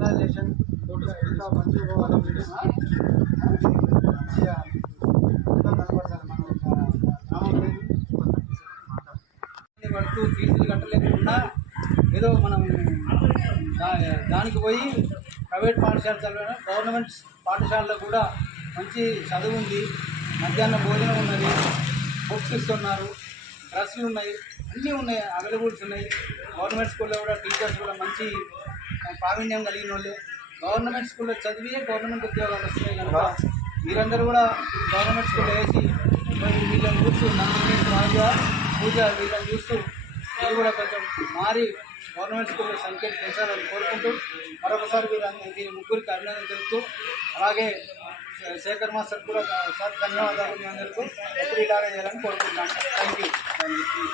Organisation పడుతూ ఫీజులు కట్టలేకుండా ఏదో మనం దానికి పోయి ప్రైవేట్ పాఠశాల చదివిన గవర్నమెంట్ పాఠశాలలో కూడా మంచి చదువు ఉంది, మధ్యాహ్న భోజనం ఉన్నది, బుక్స్ ఇస్తున్నారు, డ్రెస్సులు ఉన్నాయి, అన్నీ ఉన్నాయి, అవైలబుల్స్ ఉన్నాయి. గవర్నమెంట్ స్కూల్లో కూడా టీచర్స్ కూడా మంచి ప్రావీణ్యం కలిగిన వాళ్ళే. గవర్నమెంట్ స్కూల్లో చదివి గవర్నమెంట్ ఉద్యోగాలు వస్తున్నాయి కనుక మీరందరూ కూడా గవర్నమెంట్ స్కూల్లో వేసి వీళ్ళని చూస్తూ పూజ వీళ్ళని చూస్తూ మీరు కూడా కొంచెం మారి గవర్నమెంట్ స్కూల్లో సంఖ్యను పెంచాలని కోరుకుంటూ మరొకసారి వీరి ముగ్గురికి అభినందన తెలుపుతూ అలాగే శేఖర్ మాస్టర్ కూడా సార్ ధన్యవాదాలు మీ అందరికీ ఎప్పుడు ఇలాగే చేయాలని కోరుకుంటున్నాను. Thank you.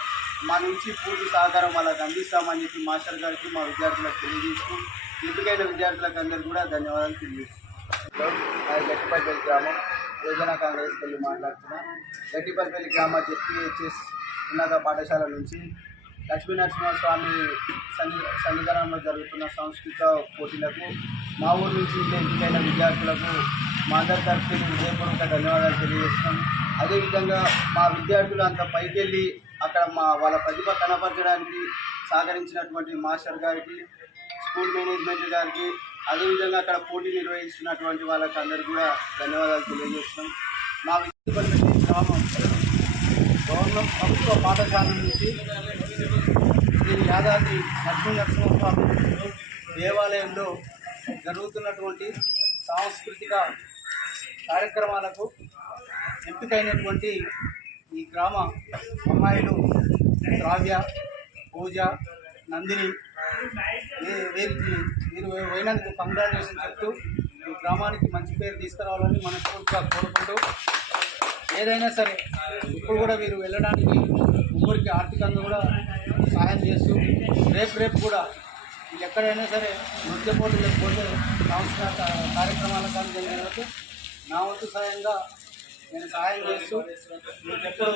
మా నుంచి పూర్తి సహకారం వాళ్ళకి అందిస్తామని చెప్పి మాస్టర్ గారికి మా విద్యార్థులకు తెలియజేస్తూ ఎంపికైన విద్యార్థులకు అందరూ కూడా ధన్యవాదాలు తెలియజేస్తున్నాం. గట్టిపల్లి గ్రామం యోజన కాంగ్రెస్ వెళ్ళి మాట్లాడుతున్నా. గట్టిపల్లి గ్రామ జెడ్పీహెచ్ఎస్ ఉన్నత పాఠశాల నుంచి లక్ష్మీనరసింహస్వామి సన్నిధానంలో జరుగుతున్న సాంస్కృతిక పోటీలకు మా ఊరు నుంచి ఎంపికైన విద్యార్థులకు మా అందరి తరఫున హృదయపూర్వక ధన్యవాదాలు తెలియజేస్తున్నాం. అదేవిధంగా మా విద్యార్థులు అంత పైకెళ్ళి అక్కడ వాళ్ళ ప్రతిభ కనపరచడానికి సహకరించినటువంటి మాస్టర్ గారికి, స్కూల్ మేనేజ్మెంట్ గారికి, అదేవిధంగా అక్కడ పోటీ నిర్వహిస్తున్నటువంటి వాళ్ళకి అందరికీ కూడా ధన్యవాదాలు తెలియజేస్తున్నాం. మా విద్యార్థుల గ్రామం గవర్నమెంట్ ప్రభుత్వ పాఠశాల నుంచి శ్రీ యాదాద్రి లక్ష్మీనరసింహస్వామి దేవాలయంలో జరుగుతున్నటువంటి సాంస్కృతిక కార్యక్రమాలకు ఎంపికైనటువంటి ఈ గ్రామ అమ్మాయిలు శ్రావ్య, పూజ, నందిని వీరు పోయినందుకు కంగ్రాచులేషన్ చెప్తూ ఈ గ్రామానికి మంచి పేరు తీసుకురావాలని మనస్ఫూర్తిగా కోరుకుంటూ ఏదైనా సరే ఇప్పుడు కూడా వీరు వెళ్ళడానికి ముగ్గురికి ఆర్థికంగా కూడా సహాయం చేస్తూ రేపు కూడా వీళ్ళు ఎక్కడైనా సరే నృత్య పోటీలకు పోతే సాంస్కృతిక కార్యక్రమాలకు కానీ జరిగినట్టు నా వంతు సాయంగా నేను సహాయం చేస్తూ మీకు ఎప్పుడు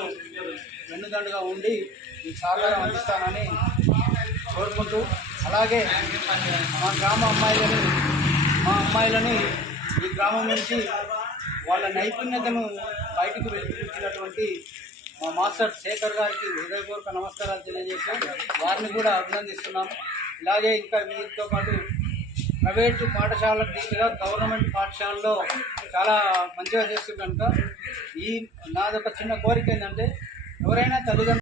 వెన్నుదండుగా ఉండి మీకు సహకారం అందిస్తానని కోరుకుంటూ అలాగే మా అమ్మాయిలని ఈ గ్రామం నుంచి వాళ్ళ నైపుణ్యతను బయటకు వెలికించినటువంటి మా మాస్టర్ శేఖర్ గారికి హృదయపూర్వక నమస్కారాలు తెలియజేస్తాం. వారిని కూడా అభినందిస్తున్నాం. ఇలాగే ఇంకా వీరితో పాటు ప్రైవేటు పాఠశాలకు తీసుకుగా గవర్నమెంట్ పాఠశాలలో చాలా మంచిగా చేస్తుంది కనుక నాదొక చిన్న కోరిక ఏంటంటే ఎవరైనా తల్లిదండ్రులు